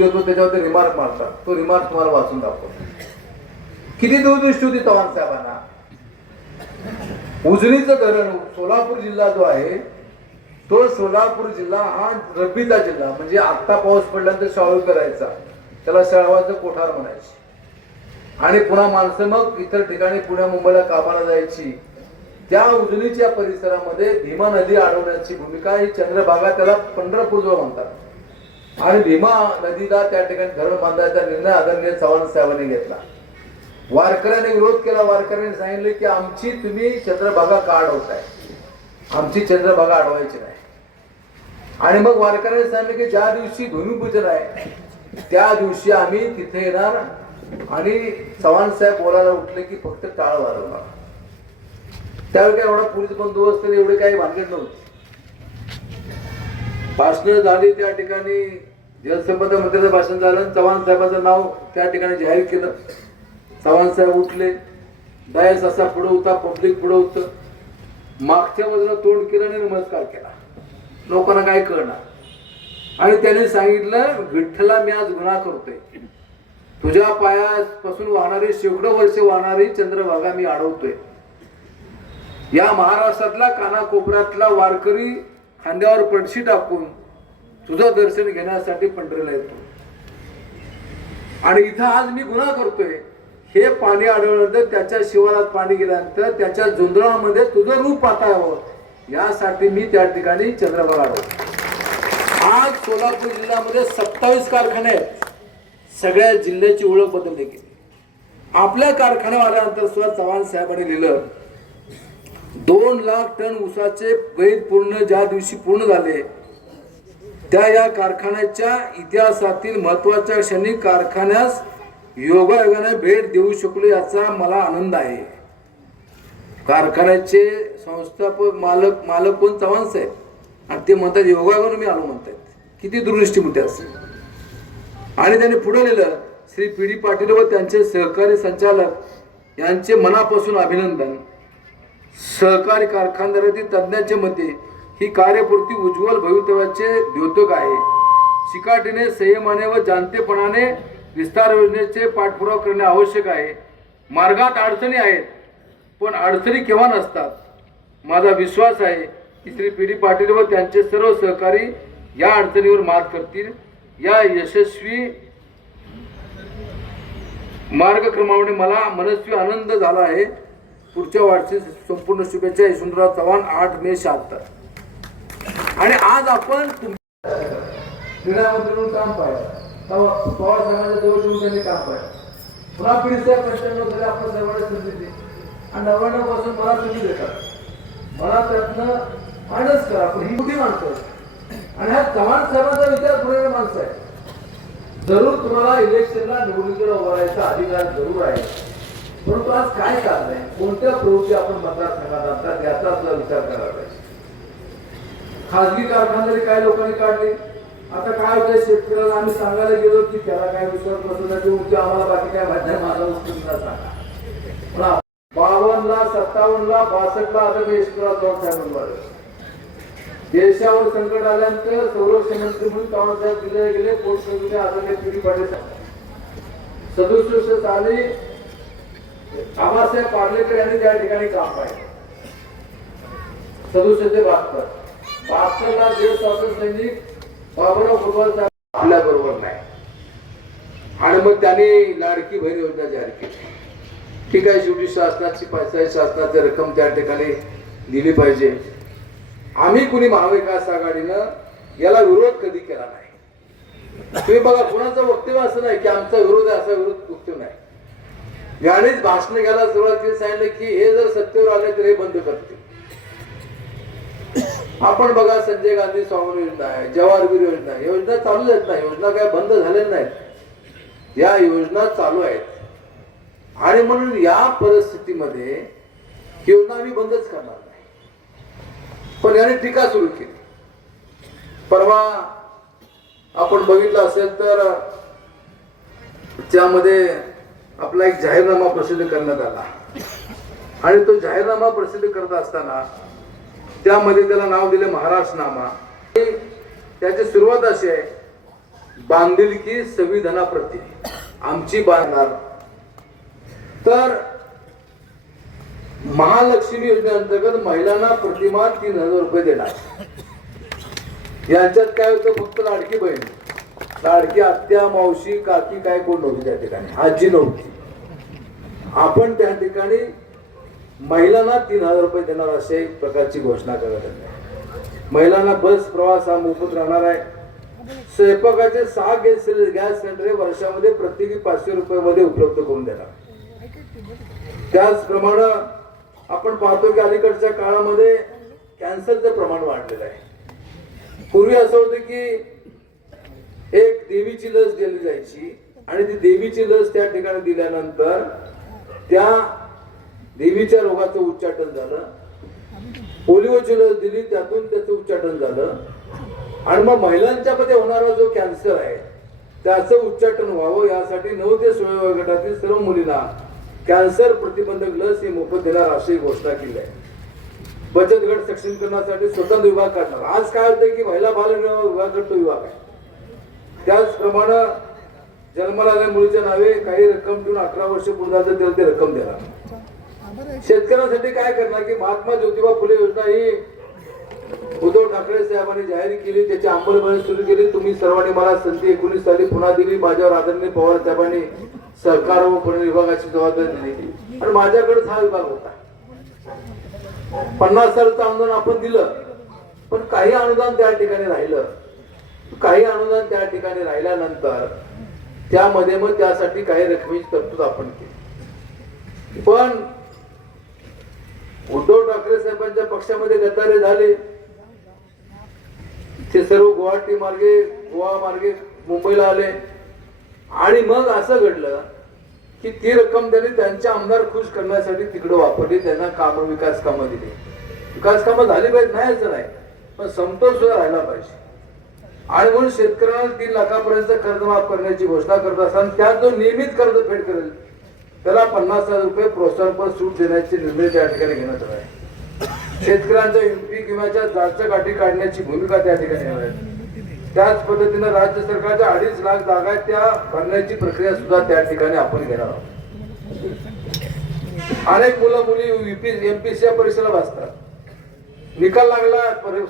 देतो त्याच्यावरती रिमार्क मारतात. तो रिमार्क तुम्हाला वाचून दाखवतो. किती दूरदृष्टी होती चव्हाण साहेबांना उजनीचं धरण सोलापूर जिल्हा जो आहे तो सोलापूर जिल्हा हा रब्बीचा जिल्हा. म्हणजे आत्ता पाऊस पडल्यानंतर शाळू करायचा. त्याला शाळवाचं कोठार म्हणायचे. आणि पुन्हा माणसं मग इतर ठिकाणी पुण्या मुंबईला कामाला जायची. त्या उजनीच्या परिसरामध्ये भीमा नदी अडवण्याची भूमिका ही चंद्रभागा त्याला पंढरपूर जो म्हणतात. आणि भीमा नदीला त्या ठिकाणी धरण बांधायचा निर्णय आदरणीय चव्हाण साहेबांनी घेतला. वारकऱ्याने विरोध केला. वारकऱ्याने सांगितले की आमची तुम्ही चंद्रभागा का अडवताय? आमची चंद्रभागा अडवायची नाही. आणि मग वारकऱ्याने सांगितलं की ज्या दिवशी भूमिपूजन आहे त्या दिवशी आम्ही तिथे येणार. आणि चव्हाण साहेब बोलायला उठले की फक्त टाळ वाजवणार त्यावेळी काय एवढा पोलीस बंदोबस्त एवढे काही भानगड नव्हती. भाषणं झाली त्या ठिकाणी. जलसंपदा मंत्र्याचं भाषण झालं. आणि चव्हाण साहेबाचं नाव त्या ठिकाणी जाहीर केलं. चव्हाण साहेब उठले. डायस असा पुढं होता पब्लिक पुढं होतं. मागच्या बाजूला तोंड केलं आणि नमस्कार केला. लोकांना काय कळणार? आणि त्याने सांगितलं विठ्ठला मी आज गुन्हा करतोय. तुझ्या पायापासून वाहणारी शेकडो वर्ष वाहणारी चंद्रभागा मी अडवतोय या महाराष्ट्रातला कानाकोपऱ्यातला वारकरी खांद्यावर पडशी टाकून तुझं दर्शन घेण्यासाठी पंढरीला येतो. आणि इथं आज मी गुन्हा करतोय. हे पाणी आढळल्यानंतर त्याच्या शिवारात पाणी गेल्यानंतर त्याच्या जोंधळामध्ये तुझं रूप पाहता यावं. यासाठी मी त्या ठिकाणी चंद्रभागा अडवतो आज सोलापूर जिल्ह्यामध्ये सत्तावीस कारखाने आहेत. सगळ्या जिल्ह्याची ओळख बदलली गेली. आपल्या कारखान्यावाल्यानंतर सुद्धा चव्हाण साहेबांनी लिहिलं दोन लाख टन ऊसाचे बैल पूर्ण ज्या दिवशी पूर्ण झाले त्या या कारखान्याच्या इतिहासातील महत्त्वाच्या क्षणी कारखान्यास योगायोगाने भेट देऊ शकलो याचा मला आनंद आहे. कारखान्याचे संस्थापक मालक मालक कोण? चव्हाण साहेब. आणि ते म्हणतात योगायोगाने मी आलो म्हणतात. किती दूरदृष्टी असेल. आणि त्यांनी पुढे लिहिलं श्री पी डी पाटील व त्यांचे सहकारी संचालक यांचे मनापासून अभिनंदन. सहकारी कारखानदारातील तज्ज्ञांच्या मते ही कार्यपूर्ती उज्ज्वल भवितव्याचे द्योतक आहे. चिकाटीने संयमाने व जाणतेपणाने विस्तार योजनेचे पाठपुरावा करणे आवश्यक आहे. मार्गात अडचणी आहेत पण अडचणी केव्हा नसतात? माझा विश्वास आहे की श्री पी डी पाटील व त्यांचे सर्व सहकारी या अडचणीवर मात करतील. या यशस्वी मार्गक्रमामुळे मला मनस्वी आनंद झाला आहे. पुढच्या वाढची संपूर्ण शुभेच्छा यशवंतराव चव्हाण आठ मे शहात्तर. आणि आज आपण क्रीडामंत्री म्हणून काम पाहिजे पवार साहेबांच्या जवळ येऊन त्यांनी काम पाहिजे पुन्हा पिढीचा साहेब झाले आपण सर्वांना संधी दिली आणि नव्याण्णवपासून मला तुम्ही देतात मला त्यातनं मायनस करा पण ही मोठी माणसं आहेत. आणि हा चव्हाण साहेबांचा विचार पुढे माणसं आहे जरूर तुम्हाला इलेक्शनला निवडणुकीला उभारायचा अधिकार जरूर आहे. परंतु आज काय कारण आहे कोणत्या प्रवृत्ती आपण मतदारसंघात आणतात याचा आपला विचार करावा पाहिजे. खाजगी कारखानदारी काय लोकांनी काढले आता काय होतंय? शेतकऱ्याला आम्ही सांगायला गेलो की त्याला काय विश्वास बसवला की उंची आम्हाला बाकी काय भाज्या माझा उचलून सांगा. पण बावन्नला सत्तावन्नला बासष्टला आता मी ईश्वरात साहेब देशावर संकट आल्यानंतर संरक्षण मंत्री म्हणून चव्हाणसाहेब दिले गेले पोट आता काही पिढी पाटील साहेब. सदुसष्ट साली आबासाहेब पार्लेकर यांनी त्या ठिकाणी काम पाहिलं. सदुसष्ट ते बहात्तर बहात्तरला देश स्वातंत्र्य सैनिक बाबुराव फुटबॉल आपल्या बरोबर नाही. आणि मग त्याने लाडकी बहीण योजना जाहीर केली. ठीक आहे शेवटी शासनाची पैसा शासनाची रक्कम त्या ठिकाणी दिली पाहिजे. आम्ही कुणी महाविकास आघाडीनं याला विरोध कधी केला नाही? तुम्ही बघा कुणाचं वक्तव्य असं नाही की आमचा विरोध आहे असा विरोध वक्तव्य नाही. यानेच भाषण घ्यायला सुरुवात केली सांगितलं की हे जर सत्तेवर आले तर हे बंद करते आपण बघा संजय गांधी स्वामी योजना आहे जवाहरवीर योजना योजना चालू आहेत ना? योजना काय बंद झालेल्या नाहीत. या योजना चालू आहेत. आणि म्हणून या परिस्थितीमध्ये योजना आम्ही बंदच करणार नाही. पण याने टीका सुरू केली. परवा आपण बघितलं असेल तर त्यामध्ये आपला एक जाहीरनामा प्रसिद्ध करण्यात आला. आणि तो जाहीरनामा प्रसिद्ध करत असताना त्यामध्ये त्याला नाव दिले महाराष्ट्रनामा त्याची सुरुवात अशी आहे बांधिलकी संविधानाप्रती आमची बांधणार. तर महालक्ष्मी योजनेअंतर्गत महिलांना प्रतिमान तीन हजार रुपये देणार. यांच्यात काय होतं फक्त लाडकी बहीण. लाडकी आत्या मावशी काकी काय कोण नव्हती त्या ठिकाणी. आजी नव्हती. आपण त्या ठिकाणी महिलांना तीन हजार रुपये देणार असे एक प्रकारची घोषणा करत आहे. महिलांना बस प्रवास हा मोफत राहणार आहे. स्वयंपाकाचे सहा गॅस सिलेंडर गॅस सिलेंडर हे वर्षामध्ये प्रत्येकी पाचशे रुपये मध्ये उपलब्ध करून देणार. त्याचप्रमाणे आपण पाहतो की अलीकडच्या काळामध्ये कॅन्सरचं प्रमाण वाढलेलं आहे. पूर्वी असं होतं की एक देवीची लस दिली जायची आणि ती देवीची लस त्या ठिकाणी दिल्यानंतर त्या देवीच्या रोगाचं उच्चाटन झालं. पोलिओची लस दिली त्यातून त्याचं उच्चाटन झालं. आणि मग महिलांच्या मध्ये होणारा जो कॅन्सर आहे त्याचं उच्चाटन व्हावं यासाठी नऊ ते सोळा गटातील सर्व मुलींना कॅन्सर प्रतिबंधक लस ही मोफत देणार अशी घोषणा केली आहे. बचत गट सक्षमीकरणासाठी स्वतंत्र विभाग काढणार. आज काय होतं की महिला बाल विभाग गट तो विभाग आहे. त्याचप्रमाणे जन्माला मुलीच्या नावे काही रक्कम देऊन अठरा वर्ष पूर्ण झालं तर त्याला ते रक्कम देणार शेतकऱ्यांसाठी काय करणार की महात्मा ज्योतिबा फुले योजना ही उद्धव ठाकरे साहेबांनी जाहीर केली त्याची अंमलबजावणी सुरू केली. तुम्ही सर्वांनी मला संधी एकोणीस साली पुन्हा दिली. माझ्यावर आदरणीय पवार साहेबांनी सरकार व पुणे विभागाची जबाबदारी दिली आणि माझ्याकडे हा विभाग होता. पन्नास सालचं अनुदान आपण दिलं पण काही अनुदान त्या ठिकाणी राहिलं. काही अनुदान त्या ठिकाणी राहिल्यानंतर त्यामध्ये मग त्यासाठी काही रकमेची तरतूद आपण केली. पण उद्धव ठाकरे साहेबांच्या पक्षामध्ये गद्दारे झाले. ते सर्व गुवाहाटी मार्गे गोवा मार्गे मुंबईला आले. आणि मग असं घडलं की ती रक्कम त्यांनी त्यांचे आमदार खुश करण्यासाठी तिकडे वापरली त्यांना काम विकास कामं दिली. विकास कामं झाली पाहिजे नाही असं नाही. पण समतोल सुद्धा राहिला पाहिजे. आणि म्हणून शेतकऱ्यांना तीन लाखापर्यंत कर्ज माफ करण्याची घोषणा करत असताना त्यात जो नियमित कर्ज फेड करेल त्याला पन्नास हजार रुपये प्रोत्साहनपर सूट देण्याचे निर्णय त्या ठिकाणी घेण्यात आला आहे. शेतकऱ्यांच्या पीक विम्याच्या जास्त गाठी काढण्याची भूमिका त्या ठिकाणी घेणार आहे. त्याच पद्धतीनं राज्य सरकारच्या अडीच लाख जागा आहेत त्या भरण्याची प्रक्रिया सुद्धा त्या ठिकाणी आपण घेणार आहोत. अनेक मुलं मुली एमपीसी या परीक्षेला वाचतात निकाल लागला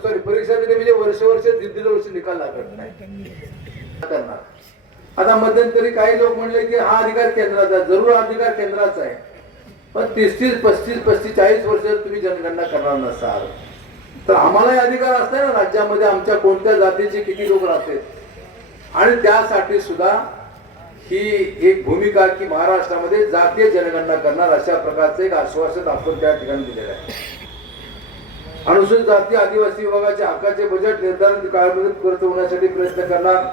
सॉरी परीक्षा दिली म्हणजे वर्ष वर्ष दीड दीड वर्ष निकाल लागत नाही. करणार आता मध्यंतरी काही लोक म्हणले की हा अधिकार केंद्राचा आहे. जरूर अधिकार केंद्राचा आहे. पण तीस तीस पस्तीस पस्तीस चाळीस वर्ष तुम्ही जनगणना करणार नसाल. तर आम्हालाही अधिकार असताय ना राज्यामध्ये आमच्या कोणत्या जातीचे किती लोक राहते? आणि त्यासाठी सुद्धा ही एक भूमिका की महाराष्ट्रामध्ये जातीय जनगणना करणार अशा प्रकारचं एक आश्वासन आपण त्या ठिकाणी दिलेलं आहे. अनुसूचित जाती आदिवासी विभागाच्या हक्काचे बजेट निर्धारण काळामध्ये खर्च होण्यासाठी प्रयत्न करणार.